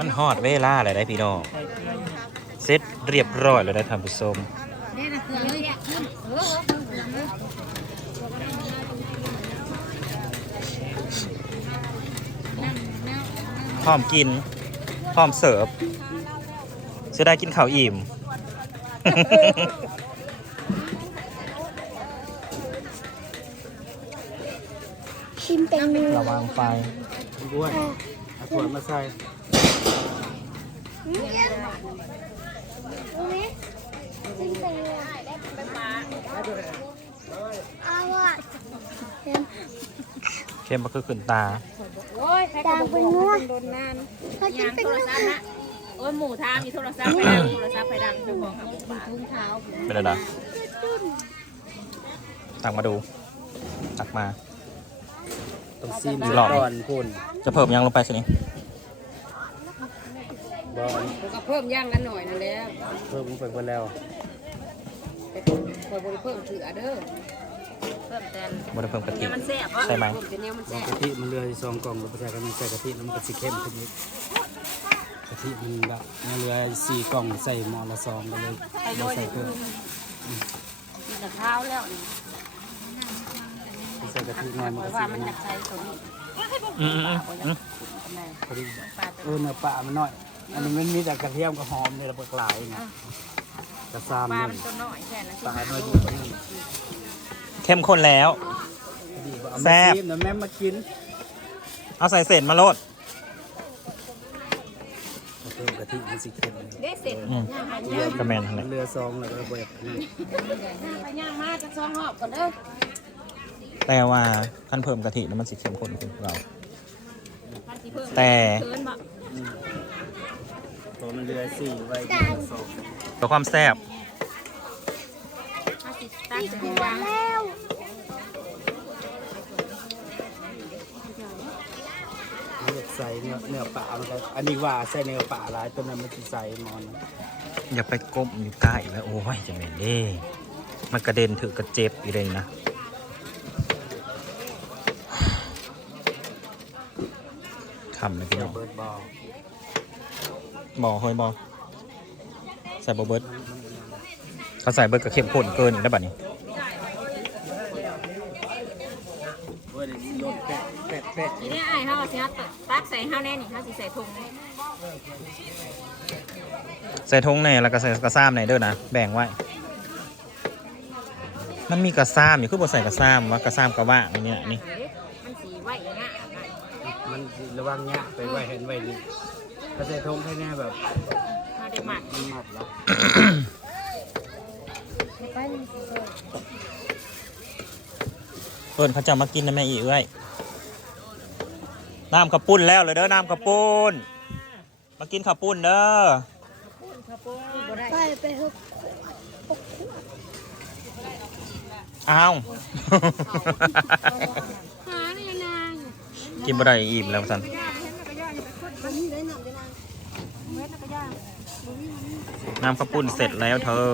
มันฮอดเวลาเลยได้พี่น้องเสร็จเรียบร้อยแล้วได้ท่านผู้ชมได้นะเครื่องเลยขึ้นเออพร้อมกินพร้อมเสิร์ฟจะได้กินข้าวอิ่มชิมเป็นมือระวังไฟด้วยเอาถั่วมาใส่ รู้ไหมชิมเป็นมือเอาอะเข้มก็คือขึ้นตา โอ้ยใครตามเป็นนัวโดนนานเขาชิยามงเป็นโทรมือศัพท์นะโอ้ยหมูทามมีโทรศัพท์ไปดังโทรศัพท์ไปดังเจ้าของหาหมูป่าทุ่งเท้าเป็นอะไรตักมาดู ตักมา ต้องซีมหลอดก่อนคุณจะเพิ่มยังลงไปสินี่ บอลก็เพิ่มย่างกันหน่อยนั่นแหละเพิ่มไปหมดแล้วแต่คอยบริเพิ่มเถือเด้อเพิ่มแต่บไดเพิ่มกะทิ เนี่ยมันแซ่บใส่ไหม เพิ่มแต่เนี่ยมันบอแซ่กบกะทิมันเรือซองกล่องแล้วใส่กันใส่กะทิแล้วมันก็สิเข้มขึ้นนิดกะทิมันแบบมันเรือสี่กล่องใส่หม้อละซองไปเลยเราใส่เพิ่มกินแต่ข้าวแล้วนี่ใส่กะทิหน่อยมันคอยก็ว่าสิมันอยากใส่ตัวนี้อืมอืมอืมอืมทำไม พอดีปลาเออเนื้อปลามันน้อย อันนี้มันมีแต่กระเทียมกับหอมเนี่ยเราเปลายไงกระซามปลานี่มันตัวน้อยแค่นั้นปลาน้อยดีกว่านี่เข้มข้นแล้วพอดีว่าเอาแซ่มาบซีมนะแม่มากินเอาใส่เศษมาโลดเพิ่มกะทิมันสิเข้มได้เสร็จอืมกระแมนทั้งมันั้นนเรือซองแล้วก็แบบนี้ไปย่างมาจะซ้อมหอบก่อนเด้อแต่ว่าขั้นเพิ่มกะทิแล้วมันสิเข้มข้นขึ้นเรา พันสิเพิ่มแต่ เกินบ่ ตัวมันเรือสี่ไว้เรือซองเพื่อความแซ่บพันสิตั้งใจวางแล้วมันจะใส่เนื้อเนื้อปลามันก็อันนี้ว่าใส่เนื้อปลาหลายตัวนั้นมันจะใส่หมอนอย่าไปก้มอยู่ใกล้แล้วโอ้ยจะเหม็นเด้มันกระเด็นถือกระเจ็บอีเลยนะคำเลยพี่น้องเบิร์ดบอลบอเฮ้ยบอใส่บอเบิร์ดเขาใส่เบิร์ดก็เข้มข้นเกินอีกแล้วบัดนี้เบิร์ดโยนแปะแปะแปะทีนี้ไอ้เฮาสิฮะตักใส่เฮาแน่นี่เฮาสิใส่ถุงใส่ทงในแล้วก็ใส่กระซ้ำในเด้อนะแบ่งไว้ มันมีกระซ้ำอยู่คือบนใส่กระซ้ำว่ากระซ้ำกระว่างอย่างเนี้ยนี่เอ๊ะมันสีไหวอย่างเงี้ยมันระวังเนี้ยไปไว้เห็นไว้นี่ ถ้าใส่ทงแค่เนี้ยแบบมาได้หมักมันหมัดแล้วเพิ่นเขาจะมากินนะแม่อีเอ้ยน้ำข้าวปุ้นแล้วเลยเด้อน้ำข้าวปุ้น มากินข้าวปุ้นเด้อไปไปฮึกอ้าว หานี่นางกินบ่ได้อิ่มแล้วสัน น้ำข้าวปุ้นเสร็จแล้วเธอ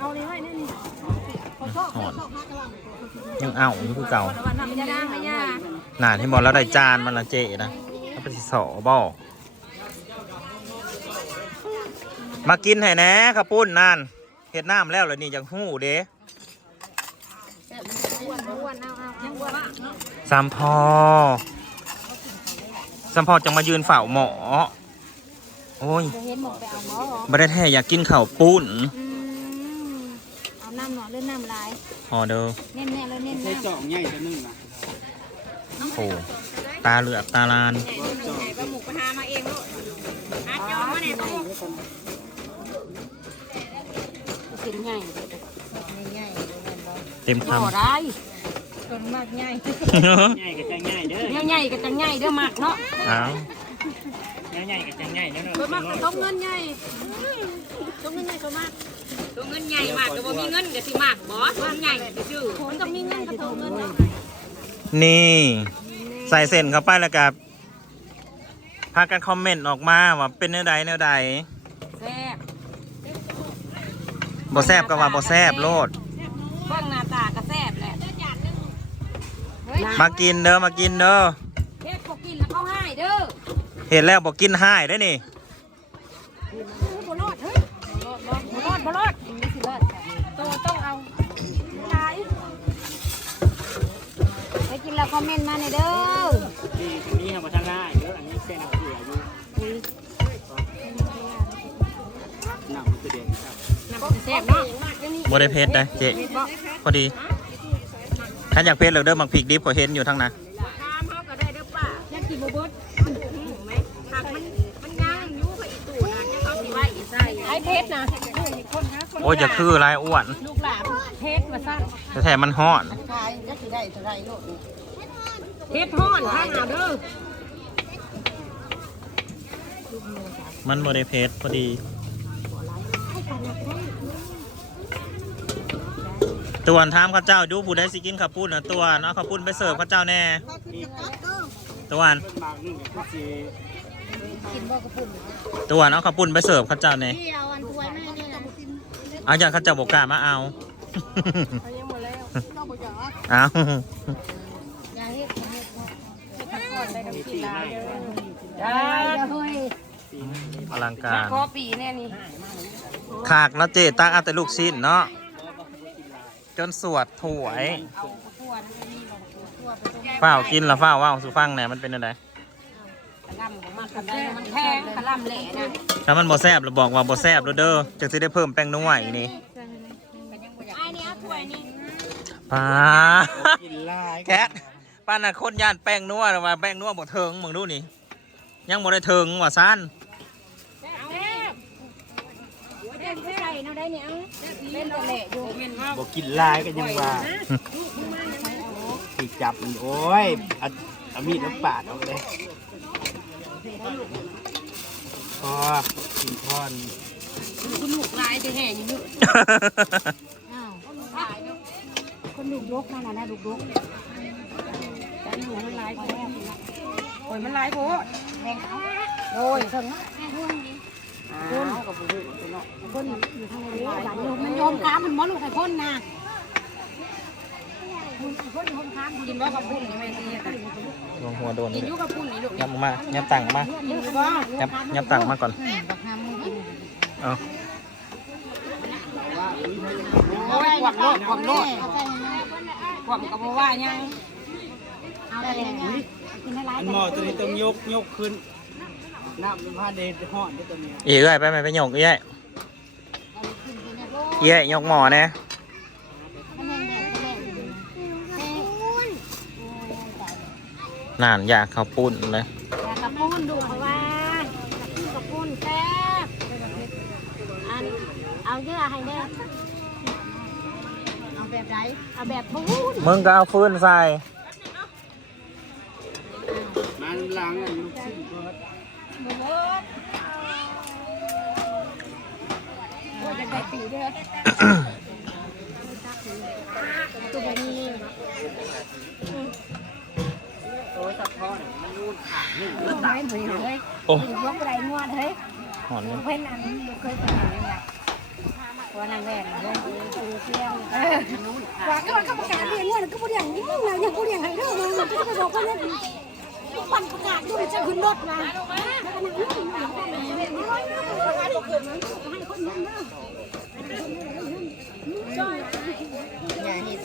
เอาเลยไว้นี่นี่หอนยังเอาอยู่คือเก่าวันทำยาไม่ยาหนาที่บอกแล้วได้จานมันละเจนะถ้าเป็นสิสอบอมากินให้แหน่ข้าวปุ้นนั่นเฮ็ดน้ำแล้วเลยนี่ยังหู้เด้อ้วนอ้วนเอาเอายังอ้วนอะสามพอ สามพอจะมายืนเฝ้าหมอ โอ้ยจะเห็นหมดไปเอาหมอหรอไม่ได้แท้อยากกินข้าวปุ้นอืมเอาน้ำหน่อยเล่นน้ำลายพอเด้อเน้นแน่เลยเน้นใช้น้ำจ่องใหญ่ตัวหนึงนะโอ้ตาเหลือกตาลานใหญ่ก็หมูกระทามาเองลูกอาจองมาเนี่ยต้องกินใหญ่ใหญ่เต็มหน่อคำได้ คนมากใหญ่ใหญ่กับใจง่ายเด้อเนี่ยใหญ่ก็จังใหญ่เด้อมากเนาะอ้าวใหญ่กับใจง่ายเด้อเพิ่มมากก็ต้องเงินใหญ่ต้องเงินใหญ่ก็มากต้องเงินใหญ่มากก็บ่มีเงินก็สิมากบ่ต้องใหญ่ก็ชื่อคนต้องมีเงินก็ต้องเงินนี่ ใส่เส้นเข้าไปแล้วกับพากันคอมเมนต์ออกมาว่าเป็นแนวใดแนวใดแซ่บบ่แซบก็ว่าบ่แซบโลดเบิ่งหน้าตาก็แซ่บแหละเฮ้ มากินเด้อมากินเด้อเฮ็ดพวกกินแล้วเขาให้เด้อเห็นแล้วบอกกินให้ได้อนี่บ่รอดเฮ้ยบ่รอดบ่รอดนี่สิรอดตัวต้องเอาตายไปกินแล้วคอมเมนต์มาหน่อยเด้อนี่นี่ทำมาทางง่ายเยอะอันนี้เส้นเกลืออยู่น้ำมันจะเด่นครับน้ำแซ่บเนาะบ่ได้เพชรได้เจ๊พอดี ถ้าอยากเพชรเลยเด้อมักพริกดิบก็เห็นอยู่ทั้งนั้นตามเฮาก็ได้เด้อป้าอยากกินบ่เบิดหูไหมผักมันมันย่างอยู่กับอีตู่นะจะเอาสิไว้ใส่ไอ้เพชรนะโอ้ยจะคือลายอ้วน ลูกหลานเพชรว่าซั่นแต่แท้มันฮ้อนเพชรฮ้อนทางเอาเด้อมันบ่ได้เพชรพอดี ตวนถามข้าเจ้าดูผู้ใดสิกินข้าวปุ้นนะตวนเอาข้าวปุ้นไปเสิร์ฟข้าเจ้าแน่ตวนตวนเอาข้าวปุ้นไปเสิร์ฟข้าเจ้าแน่พี่เอาอันถ้วยแม่นี่นะเอาอย่างข้าเจ้าบอกกล้ามาเอาเอายังหมดแล้วเอาอย่าเฮ็ดอย่าเฮ็ดพักก่อนได้น้ำกินลาเด้อได้เฮ้ยอลังกามารขอปีแน่นี่ขากเนาะเจตักเอาแต่ลูกชิ้นเนาะ จนสวดถวย เอาขั้วนั่นนี่บอกขั้วไปตรงฝ้าวกินละฝ้าวว่าวสุฟังเนี่ยมันเป็นอะไรกระลำของมันกระได้มันแพงกระลำแหล่นะถ้ามันบ่แซบเราบอกว่าบ่แซบเด้อจังสิได้เพิ่มแป้งนัวอีกนี่ไอ้นี่เอาถ้วยนี่ป้ากินลายแคทป้าน่ะคนย่านแป้งนัวหรือว่าแป้งนัวบ่เทิงมึงดูนี่ ยังบ่ได้เทิงว่าซ่าน เอาแม่เด่นใส่ เนาะได้เนี่ยเอาเล่นแต่แหล่อยู่เม่นว่าบอกกินลายก็ยังว่าที่จับมันโอ้ยเอาเอามีดน้ำปาดออกเลยพอกินทอนคุณหมูลายจะแห่อยู่นี่อ้าวคนลูกยกนั่นน่ะนะลูกยกแต่หมูมันลายโพดโอ้ยมันลายโพดแดงเขาโอ้ยเพิ่งนะ อ้าวกับผู้อื่นคนอยู่ทางนี้บ้านโยมมันโยมค้ามันบ่ลูกให้คนนะคนคนโยมค้ากินบ่กับพุ่นนี่แม่สิเฮ็ดอะลงหัวโดนกินอยู่กับพุ่นนี่ลูกยับมายับตังมายับยับตังมาก่อนบักหามึงกินเอาโอ้ยกวางโลดกวางโลดเอาไปให้แม่กวางก็บ่ว่ายังเอาไปให้แม่กินให้หลายอันหม้อตัวนี้ต้องยกยกขึ้น น้ำมันพาเดนห่อนด้วยตัวนี้เอ้ยไปไหมไปหยกเอ้ยเอ้ยยกหมอแน่ให้แม่แม่ให้แม่แม่ปุ้นนานอยากข้าวปุ้นเลยอยากกระปุ้นดูเพราะว่ากินกระปุ้นแซ่บอันเอาเยอะให้แม่เอาแบบไหนเอาแบบปุ้นมึงก็เอาฟืนใส่มันล้างอันลูกชิ้น โอ้ยตะพอนมันนู่นขานี่ลูกไม้เหมือนเฮ้ยโอ้ลูกไรงวดเฮ้ยหอนเลยเพื่อนอันลูกเคยเป็นอย่างไรวันนั้นแหวนเฮ้ยดูเสียงว่าก็กรรมการเรียนเนี่ยก็พูดอย่างนี้มึงนะยังพูดอย่างไรเด้อมึงก็จะไปบอกคนนั้น ปั่นประกาศดูจะขึ้นรถนะอย่าเห็น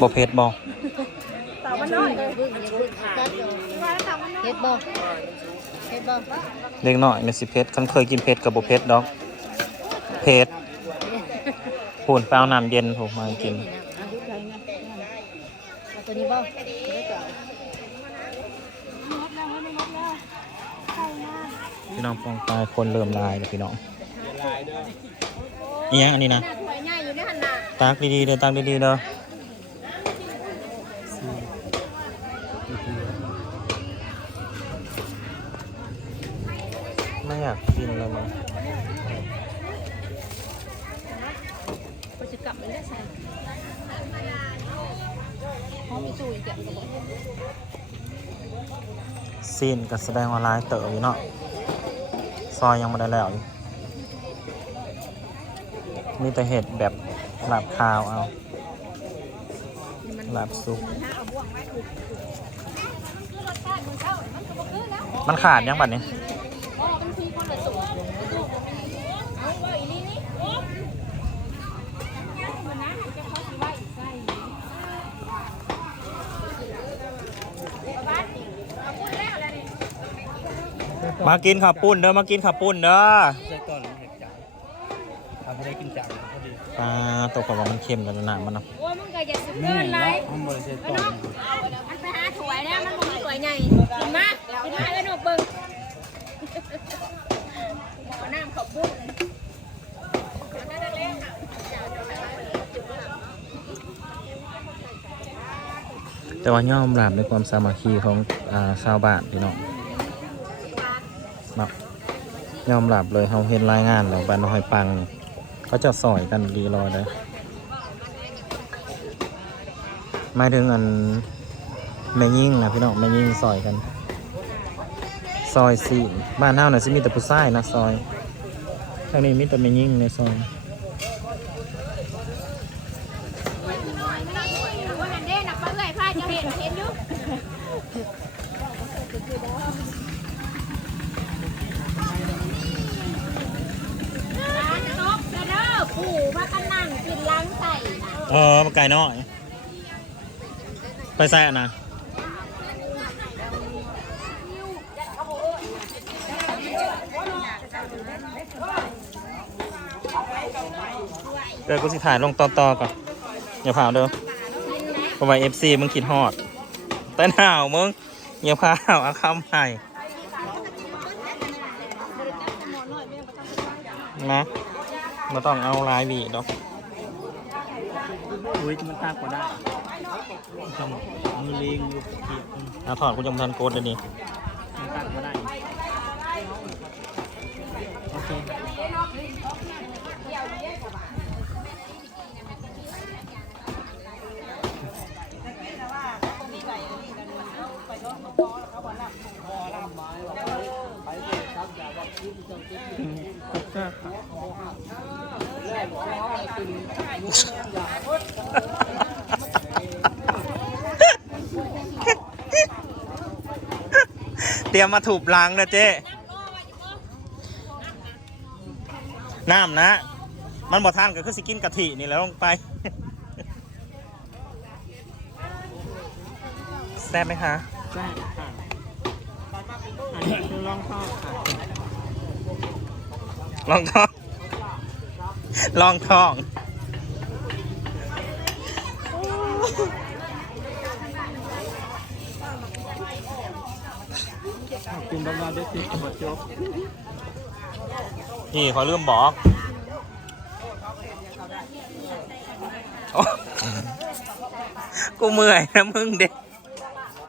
บ่เผ็ดบ่เฮ็ดบ่เฮ็ดบ่เล็กน้อยเนี่ยสิเผ็ดคันเคยกินเผ็ดกับบ่เผ็ดดอกเผ็ด พูนไปเอาน้ำเย็นผมมากิน ตัวนี้บ่ได้ต่อพี่น้องปองตายคนเริ่มลายแล้วพี่น้องอีหยังอันนี้นะถ้วยใหญ่อยู่ในหั่นน่ะตักดีๆเด้อตักดีๆเด้อไม่อยากกินเลยมั้ง ก็จะกลับไปได้ใส่ พอมีตู้อีกอย่างก็บ่ซีนก็แสดงว่าลายเต๋ออยู่เนาะซอยยังไม่ได้แล้วมีแต่เห็ดแบบหลาบคาวเอาหลาบซุปมันขาดยังบัดนี้ มากินข้าวปุ้นเด้อมากินข้าวปุ้นเด้อใส่ต้นเห็ดจังทำให้ได้กินจังพอดีปลาตัวกับว่ามันเค็มกันหนามันเนาะโอ้ยมึงก็อย่าสินี่เกินไรเนาะมันบริใส่ต้นมันไปหาถวยแล้วมันบ่มีถวยใหญ่กินมากินมาแล้วนกเบิ่งเอาน้ำขอบบุ้นแต่ว่ายอมรับในความสามัคคีของอ่าชาวบ้านพี่น้องเนาะยอมรับเลยเขาเห็นรายงานแล้วบ้านหอยปังเขาจะสอยกันดีรอยเลยหมายถึงอันแม่ยิ่งนะพี่น้องแม่ยิ่งซอยกัน ซอยสี่บ้านเฮาน่ะสิมีแต่ผู้ชายนะซอยทางนี้มีแต่แม่ยิ่งในซอยเห็นอยู่ น่ะเออไก่น้อย ไปใส่อะนะเดี๋ยวกูสิถ่ายลงต่อๆก่อนอย่าเผาเด้อเพราะว่าเอฟซีมึงคิดฮอดแต่หนาวมึงอย่าเผาเอาคำให้นะไม่ต้องเอาลายวีดอก อุ้ยมันตากว่าได้ทำมือเลงอยู่เกียบมันเอาถอดกูจำทันโกดเดี๋ยวนี้มันตากว่าได้ โอเค เตรียมมาถูบล้างนะเจ๊น้ำนะ มันบ่ทานก็คือสิกินกะทินี่แหล้วลงไป แซ่บไหมคะใช่ค่ะอันนี้คือร่องข้อค่ะลองทองลองทอง กินบางได้วยสิบดจบนี่เขอลืมบอกกูเมื่อยนะมึงเด็ก